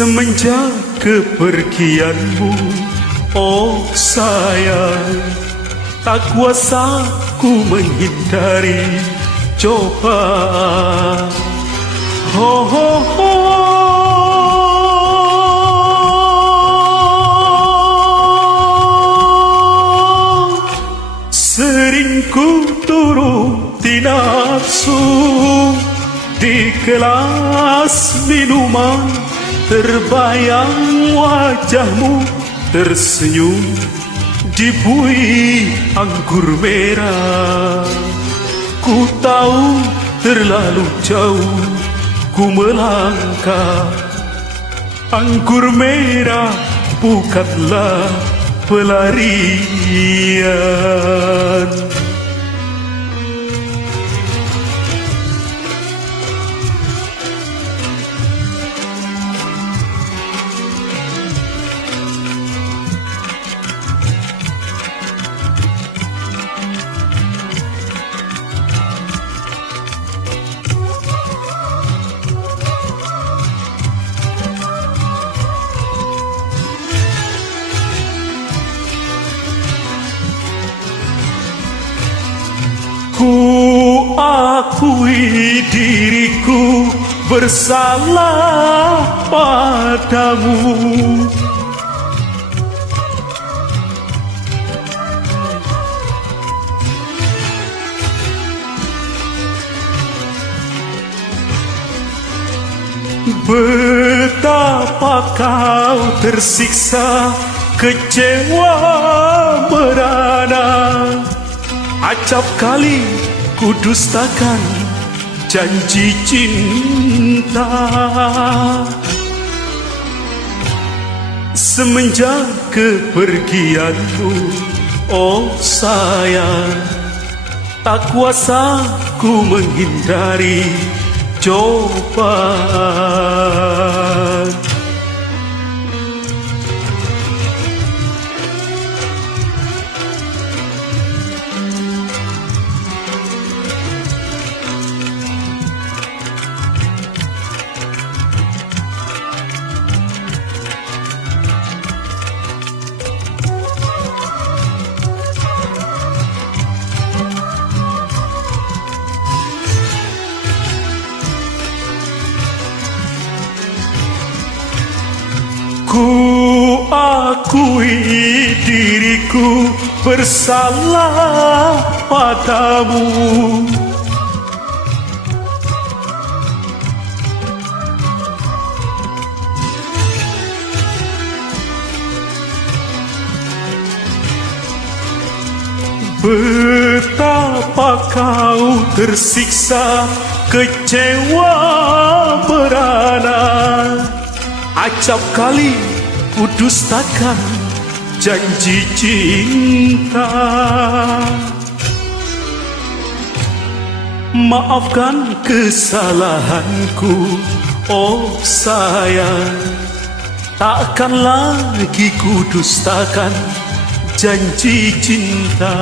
Semenjak kepergianmu, oh sayang, tak kuasa ku menghindari cobaan. Ho ho ho. Sering ku turuti nafsu di kelas minuman, terbayang wajahmu tersenyum di buih anggur merah. Ku tahu terlalu jauh ku melangkah, anggur merah bukanlah pelarian. Ku akui diriku bersalah padamu. Betapa kau tersiksa, kecewa merana. Acap kali ku dustakan janji cinta. Semenjak kepergianmu, oh sayang, tak kuasa ku menghindari cobaan. Ku akui diriku bersalah padamu. Betapa kau tersiksa, kecewa merana. Acap kali ku dustakan janji cinta. Maafkan kesalahanku, oh sayang, takkan lagi ku dustakan janji cinta.